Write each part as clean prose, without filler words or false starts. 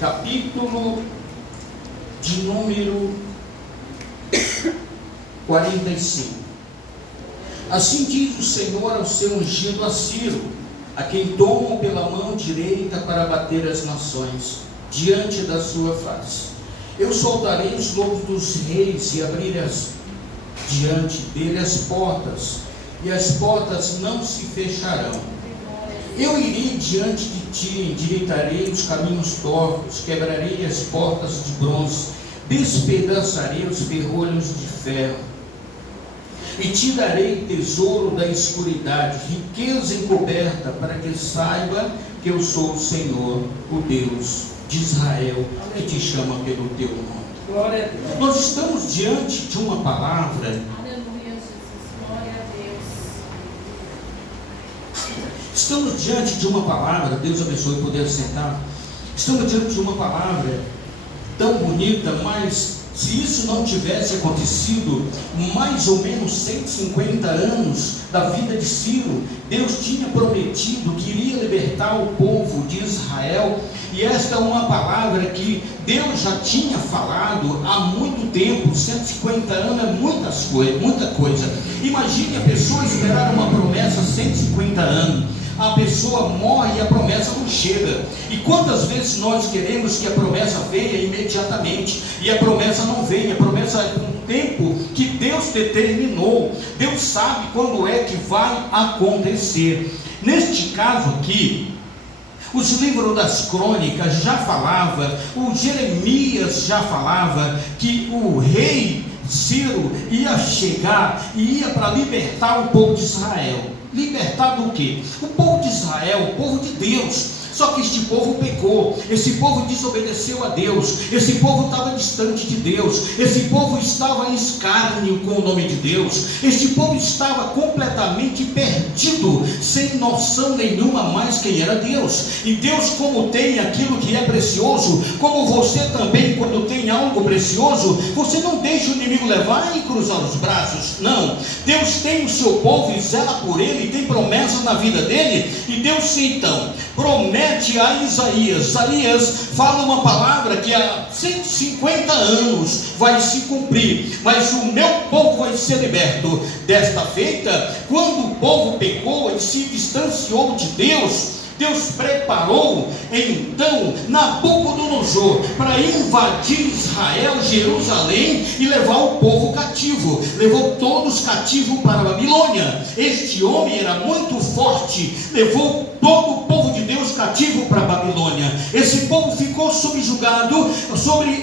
capítulo de número 45. Assim diz o Senhor ao seu ungido a Ciro, a quem tomam pela mão direita para bater as nações diante da sua face. Eu soltarei os lobos dos reis e abrirei diante dele as portas, e as portas não se fecharão. Eu irei diante de ti, endireitarei os caminhos tortos, quebrarei as portas de bronze, despedaçarei os ferrolhos de ferro, e te darei tesouro da escuridade, riqueza encoberta, para que saiba que eu sou o Senhor, o Deus de Israel, que te chama pelo teu nome. Glória a Deus. Nós estamos diante de uma palavra. Aleluia, Jesus. Glória a Deus. Estamos diante de uma palavra, Deus abençoe poder sentar. Estamos diante de uma palavra tão bonita, mas se isso não tivesse acontecido, mais ou menos 150 anos da vida de Ciro, Deus tinha prometido que iria libertar o povo de Israel, e esta é uma palavra que Deus já tinha falado há muito tempo. 150 anos é muita coisa. Imagine a pessoa esperar uma promessa 150 anos. A pessoa morre e a promessa não chega. E quantas vezes nós queremos que a promessa venha imediatamente, e a promessa não vem? A promessa é um tempo que Deus determinou. Deus sabe quando é que vai acontecer. Neste caso aqui, os livros das crônicas já falava, o Jeremias já falava que o rei Ciro ia chegar e ia para libertar o povo de Israel. Libertar do quê? O povo de Israel, o povo de Deus. Só que este povo pecou, esse povo desobedeceu a Deus, esse povo estava distante de Deus, esse povo estava em escárnio com o nome de Deus, este povo estava completamente perdido, sem noção nenhuma mais quem era Deus. E Deus, como tem aquilo que é precioso, como você também, quando tem algo precioso, você não deixa o inimigo levar e cruzar os braços. Não, Deus tem o seu povo e zela por ele, e tem promessas na vida dele. E Deus então promete a Isaías fala uma palavra que há 150 anos vai se cumprir, mas o meu povo vai ser liberto. Desta feita, quando o povo pecou e se distanciou de Deus, Deus preparou então Nabucodonosor para invadir Israel, Jerusalém, e levar o povo cativo. Levou todos cativos para a Babilônia. Este homem era muito forte, levou todo o povo de Deus cativo para a Babilônia. Esse povo ficou subjugado,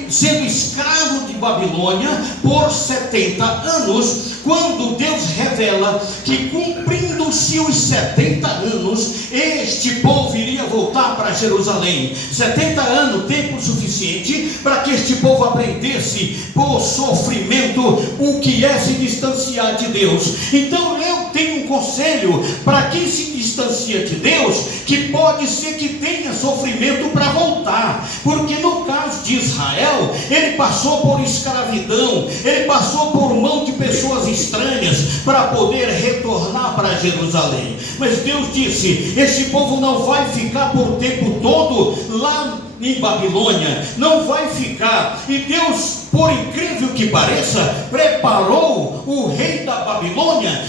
sendo escravo de Babilônia por 70 anos, quando Deus revela que, cumprindo-se os 70 anos, este povo iria voltar para Jerusalém. 70 anos, tempo suficiente para que este povo aprendesse por sofrimento o que é se distanciar de Deus. Então eu tenho um conselho para quem se distancia de Deus, que pode ser que tenha sofrimento para voltar, porque no caso de Israel, ele passou por escravidão, ele passou por mão de pessoas estranhas para poder retornar para Jerusalém. Mas Deus disse: este povo não vai ficar por o tempo todo lá em Babilônia, não vai ficar. E Deus, por incrível que pareça, preparou o rei da Babilônia,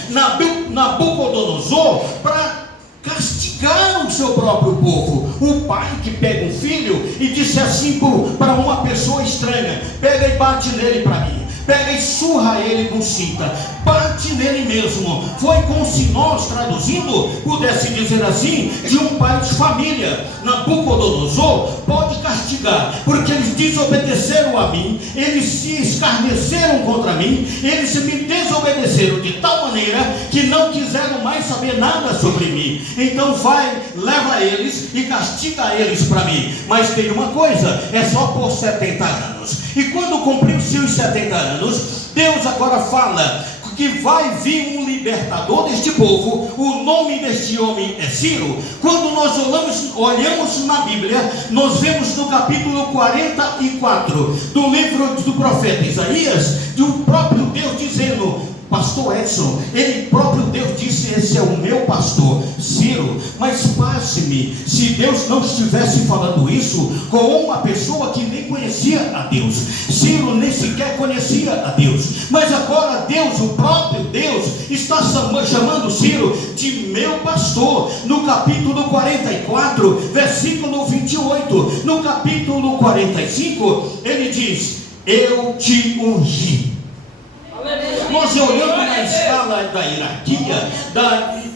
Nabucodonosor, para castigar o seu próprio povo. O pai que pega um filho e disse assim para uma pessoa estranha: pega e bate nele para mim, pega e surra ele com cinta, bate nele mesmo. Foi como se nós, traduzindo, pudesse dizer assim, de um pai de família. Nabucodonosor pode castigar, porque eles desobedeceram a mim, eles se escarneceram contra mim, eles se me desobedeceram de tal maneira que não quiseram mais saber nada sobre mim. Então vai, leva eles e castiga eles para mim. Mas tem uma coisa, é só por 70 anos. E quando cumpriu seus 70 anos, Deus agora fala que vai vir um libertador deste povo. O nome deste homem é Ciro. Quando nós olhamos na Bíblia, nós vemos no capítulo 44 do livro do profeta Isaías, o próprio Deus dizendo pastor Edson, ele próprio Deus disse: esse é o meu pastor, Ciro. Mas passe-me, se Deus não estivesse falando isso com uma pessoa que nem conhecia a Deus. Ciro nem sequer conhecia a Deus, mas agora Deus, o próprio Deus, está chamando Ciro de meu pastor. No capítulo 44, versículo 28, no capítulo 45, ele diz: eu te ungi. Nós olhando na escala da hierarquia,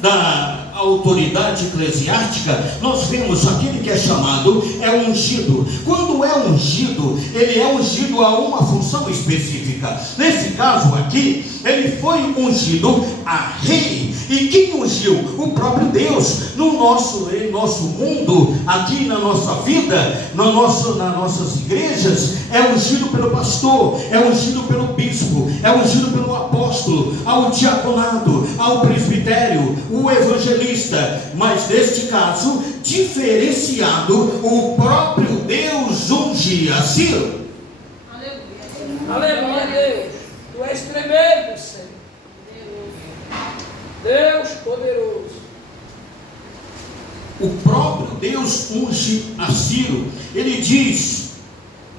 da autoridade eclesiástica, nós vemos aquele que é chamado é ungido. Quando é ungido, ele é ungido a uma função específica. Nesse caso aqui, ele foi ungido a rei. E quem ungiu? O próprio Deus. Em nosso mundo, aqui na nossa vida, nas nossas igrejas, é ungido pelo pastor, é ungido pelo bispo, é ungido pelo apóstolo, ao diaconado, ao presbitério, o evangelista. Mas neste caso, diferenciado, o próprio Deus unge a Ciro. Aleluia. Aleluia, Deus. Tu és tremendo, Senhor. Deus poderoso. O próprio Deus unge a Ciro. Ele diz: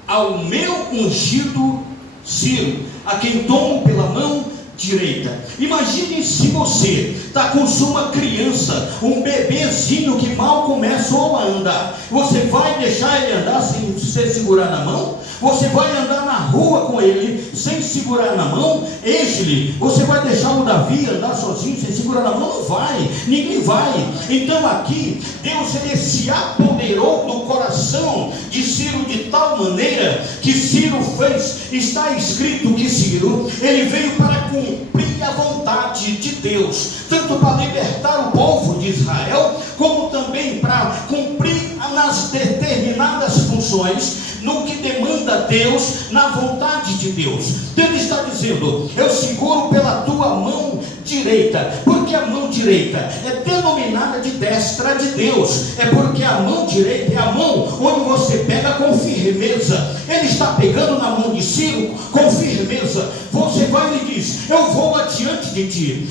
ao meu ungido Ciro, a quem tomo pela mão direita. Imagine se você está com sua criança, um bebezinho que mal começou a andar. Você vai deixar ele andar sem você segurar na mão? Você vai andar na rua com ele sem segurar na mão? Eis-lhe, você vai deixar o Davi andar sozinho sem segurar na mão? Não vai, ninguém vai. Então aqui, Deus, ele se apoderou do coração de Ciro de tal maneira que Ciro fez. Está escrito que Ciro, ele veio para cumprir a vontade de Deus, tanto para libertar o povo de Israel, como também para cumprir nas determinadas funções, no que demanda Deus, na vontade de Deus. Ele está dizendo: eu seguro pela tua mão direita. Porque a mão direita é denominada de destra de Deus, é porque a mão direita é a mão onde você pega com firmeza. Ele está pegando na mão de Ciro com firmeza. Você vai e lhe diz: eu vou adiante de ti.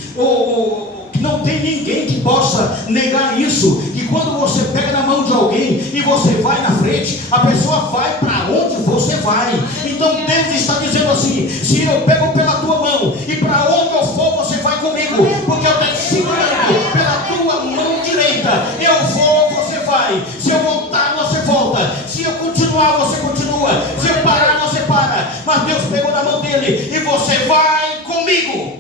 Não tem ninguém que possa negar isso, que quando você pega na mão de alguém e você vai na frente, a pessoa vai para onde você vai. Então Deus está dizendo assim: se eu pego pela tua mão e para onde eu for, você vai comigo, porque eu estou segurando pela tua mão direita. Eu vou, você vai. Se eu voltar, você volta. Se eu continuar, você continua. Se eu parar, você para. Mas Deus pegou na mão dele e você vai comigo.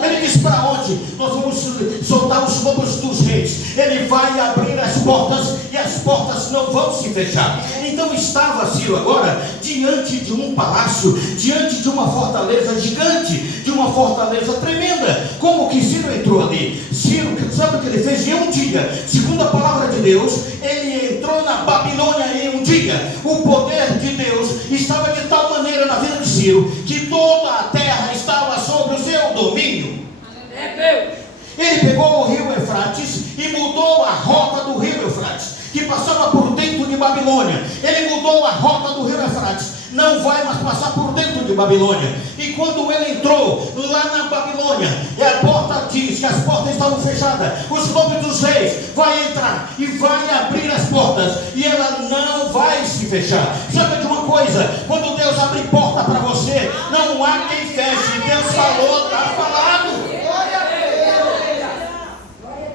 Ele diz: para onde? Nós vamos soltar os lobos dos reis. Ele vai abrir as portas e as portas não vão se fechar. Então estava Ciro agora diante de um palácio, diante de uma fortaleza gigante, de uma fortaleza tremenda. Como que Ciro entrou ali? Ciro, sabe o que ele fez em um dia? Segundo a palavra de Deus, ele entrou na Babilônia em um dia. O poder de Deus estava de tal maneira na vida de Ciro, que toda a terra estava sob o seu domínio. É Deus. Ele pegou o rio Eufrates e mudou a rota do rio Eufrates, que passava por dentro de Babilônia. Ele mudou a rota do rio Eufrates, não vai mais passar por dentro de Babilônia. E quando ele entrou lá na Babilônia, a porta diz que as portas estavam fechadas. Os lobos dos reis vai entrar e vai abrir as portas, e ela não vai se fechar. Sabe de uma coisa? Quando Deus abre porta para você, não há quem feche. Deus falou, está falado. Glória a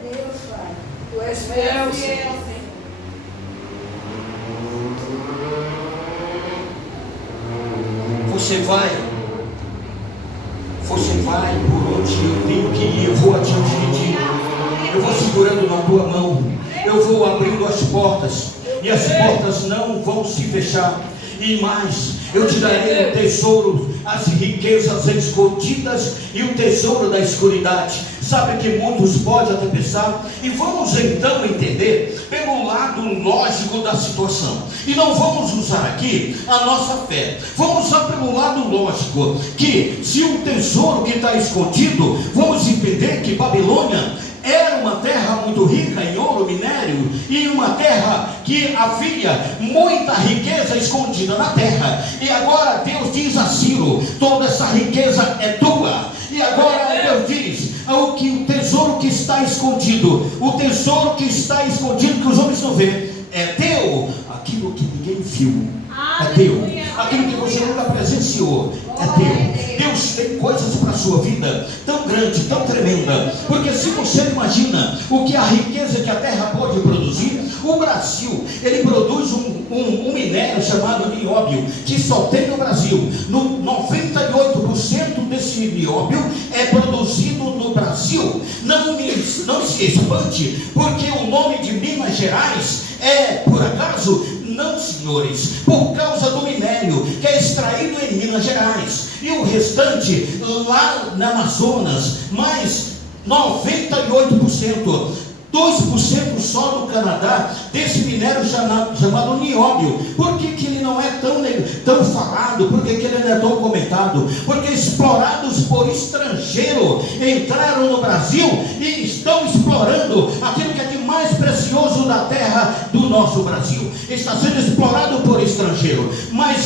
Deus, Pai. Tu és fiel, Senhor. Você vai por onde eu tenho que ir. Eu vou adiante de ti. Eu vou segurando na tua mão. Eu vou abrindo as portas, e as portas não vão se fechar. E mais, eu te darei o tesouro, as riquezas escondidas e o tesouro da escuridade. Sabe que muitos podem até pensar. E vamos então entender pelo lado lógico da situação. E não vamos usar aqui a nossa fé. Vamos usar pelo lado lógico, que se o tesouro que está escondido, vamos entender que Babilônia era uma terra muito rica em ouro, minério, e uma terra que havia muita riqueza escondida na terra. E agora Deus diz a Ciro: toda essa riqueza é tua. E agora Deus diz: o tesouro que está escondido, o tesouro que está escondido, que os homens não vê, é teu. Aquilo que ninguém viu é teu. Aquilo que você nunca presenciou é teu. Deus tem coisas para a sua vida tão grande, tão tremenda, porque se você imagina o que a riqueza que a terra pode produzir, o Brasil, ele produz um minério chamado nióbio, que só tem no Brasil. 98% desse nióbio é produzido no Brasil. Não se espante, porque o nome de Minas Gerais é, por acaso, não, senhores, por causa do minério que é extraído em Minas Gerais, e o restante lá na Amazonas, mais 98%, 2% só do Canadá, desse minério chamado nióbio. Por que ele não é tão falado? Por que ele não é tão comentado? Porque explorados por estrangeiro entraram no Brasil e estão explorando aquilo que é de mais precioso da terra do nosso Brasil. Está sendo explorado por estrangeiro. Mas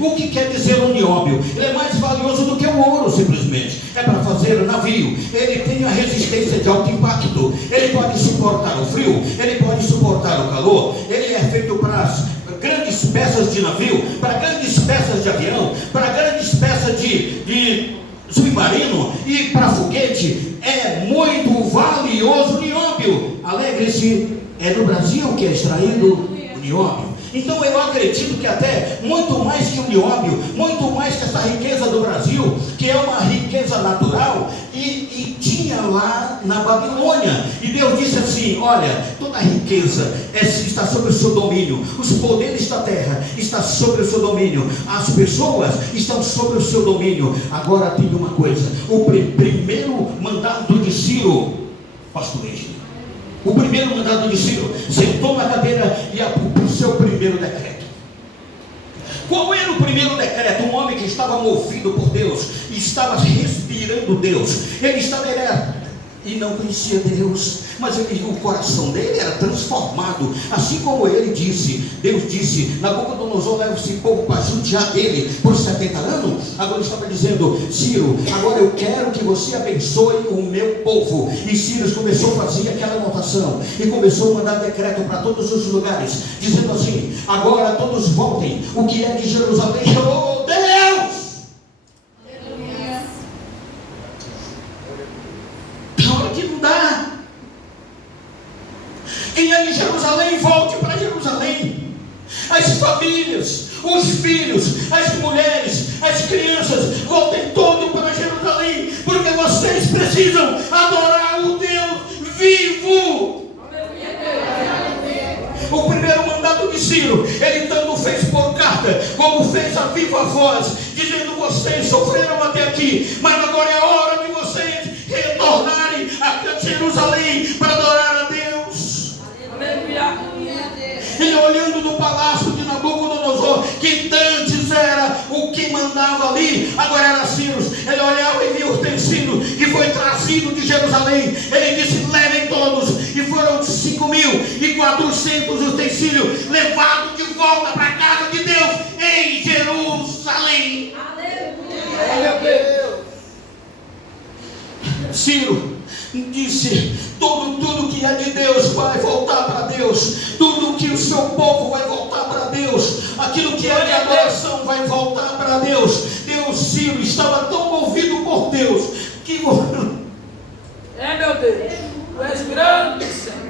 o que quer dizer o nióbio? Ele é mais valioso do que o ouro, simplesmente. É para fazer navio. Ele tem a resistência de alto impacto. Ele pode suportar o frio, ele pode suportar o calor. Ele é feito para grandes peças de navio, para grandes peças de avião, para grandes peças de submarino e para foguete. É muito valioso o nióbio. Alegre-se, é no Brasil que é extraído o nióbio. Então eu acredito que até muito mais que o nióbio, muito mais que essa riqueza do Brasil, que é uma riqueza natural, e tinha lá na Babilônia. E Deus disse assim: olha, toda a riqueza está sobre o seu domínio, os poderes da terra estão sobre o seu domínio, as pessoas estão sobre o seu domínio. Agora tem uma coisa: o primeiro mandato de Ciro, pastor Egídio, o primeiro mandato de Ciro, sentou na cadeira e aplicou o seu primeiro decreto. Qual era o primeiro decreto? Um homem que estava movido por Deus, estava respirando Deus, ele estava e não conhecia Deus, mas o coração dele era transformado, assim como ele disse. Deus disse: Nabucodonosor leva esse povo para judiar dele por 70 anos. Agora ele estava dizendo: Ciro, agora eu quero que você abençoe o meu povo. E Ciro começou a fazer aquela anotação e começou a mandar decreto para todos os lugares, dizendo assim: agora todos voltem o que é de Jerusalém. Oh Deus! Quem é de Jerusalém, volte para Jerusalém. As famílias, os filhos, as mulheres, as crianças, voltem todos para Jerusalém, porque vocês precisam adorar o Deus vivo. O primeiro mandato de Ciro, ele tanto fez por carta, como fez a viva voz, dizendo: vocês sofreram até aqui, mas agora é a hora de vocês retornarem a Jerusalém para adorar a Deus. Ele olhando no palácio de Nabucodonosor, que antes era o que mandava ali, agora era Ciro. Ele olhava e via o utensílio que foi trazido de Jerusalém. Ele disse: levem todos. E foram 5.400 utensílios levados de volta para a casa de Deus em Jerusalém. Aleluia. Ciro disse: tudo que é de Deus vai voltar para Deus, tudo que o seu povo vai voltar para Deus, aquilo que é de adoração vai voltar para Deus. Ciro estava tão movido por Deus que meu Deus, tu és grande, Senhor.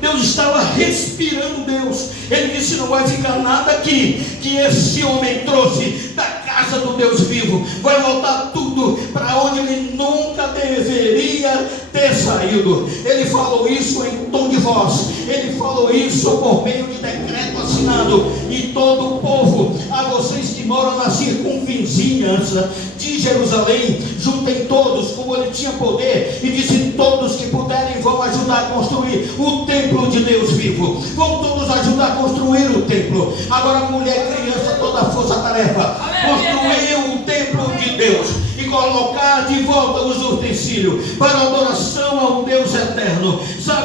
Deus estava respirando Deus. Ele disse: não vai ficar nada aqui que esse homem trouxe da casa do Deus vivo. Vai voltar tudo para onde ele nunca deveria ter saído. Ele falou isso em tom de voz. Ele falou isso por meio de decreto assinado. E todo o povo, a vocês que moram na circunvizinhança de Jerusalém, juntem todos, como ele tinha poder, e disse: todos que puderem vão ajudar a construir o templo de Deus vivo. Vão todos ajudar a construir o templo. Agora, mulher, criança, toda a força-tarefa, construir o templo de Deus e colocar de volta os utensílios para adoração ao Deus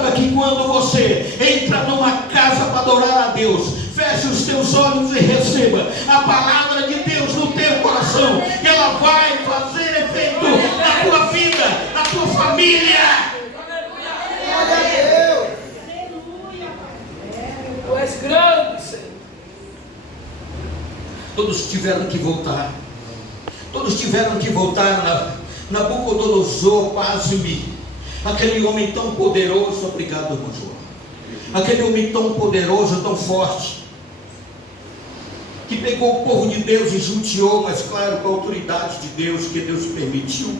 Saiba que quando você entra numa casa para adorar a Deus, feche os teus olhos e receba a palavra de Deus no teu coração, que ela vai fazer efeito na tua vida, na tua família. Tu és grande, Senhor. Todos tiveram que voltar. Todos tiveram que voltar. Nabucodonosor, pasme, aquele homem tão poderoso, obrigado, irmão João. Aquele homem tão poderoso, tão forte, que pegou o povo de Deus e judiou, mas claro, com a autoridade de Deus, que Deus permitiu.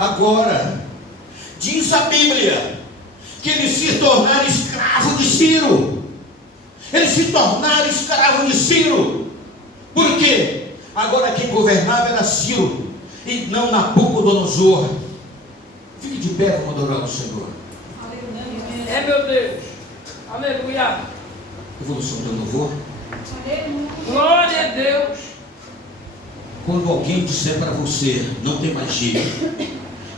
Agora, diz a Bíblia, que eles se tornaram escravos de Ciro. Eles se tornaram escravos de Ciro. Por quê? Agora quem governava era Ciro, e não Nabucodonosor. Fique de pé, vamos adorar o Senhor. É, meu Deus. Aleluia. Evolução do louvor. Glória a Deus. Quando alguém disser para você, não tem mais jeito.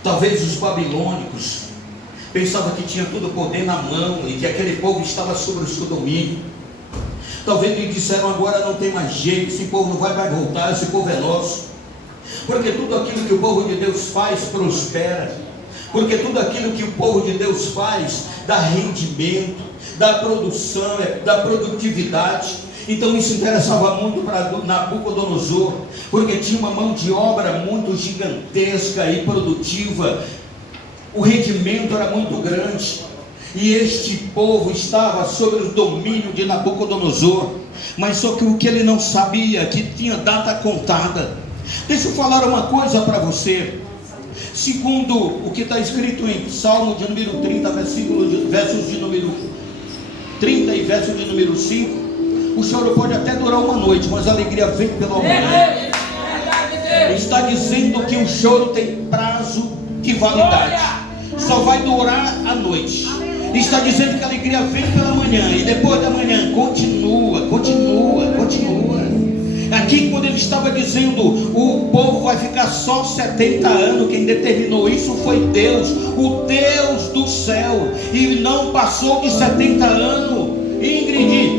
Talvez os babilônicos pensavam que tinha todo o poder na mão e que aquele povo estava sobre o seu domínio. Talvez lhe disseram, agora não tem mais jeito, esse povo não vai mais voltar, esse povo é nosso. Porque tudo aquilo que o povo de Deus faz prospera. Porque tudo aquilo que o povo de Deus faz dá rendimento, dá produção, dá produtividade. Então isso interessava muito para Nabucodonosor, porque tinha uma mão de obra muito gigantesca e produtiva. O rendimento era muito grande. E este povo estava sob o domínio de Nabucodonosor. Mas só que o que ele não sabia, que tinha data contada. Deixa eu falar uma coisa para você. Segundo o que está escrito em Salmo de número 30, versos de número 30 e verso de número 5, o choro pode até durar uma noite, mas a alegria vem pela manhã. Está dizendo que o choro tem prazo de validade, só vai durar a noite. Está dizendo que a alegria vem pela manhã, e depois da manhã continua. Aqui quando ele estava dizendo, o povo vai ficar só 70 anos, quem determinou isso foi Deus, o Deus do céu, e não passou de 70 anos. Ingrid,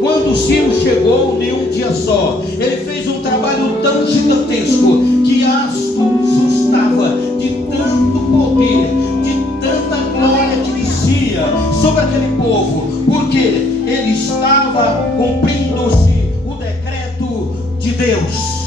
quando Ciro chegou, nem um dia só, ele fez um trabalho tão gigantesco, que assustava de tanto poder, de tanta glória que descia sobre aquele povo, porque ele estava cumprindo-se o decreto de Deus.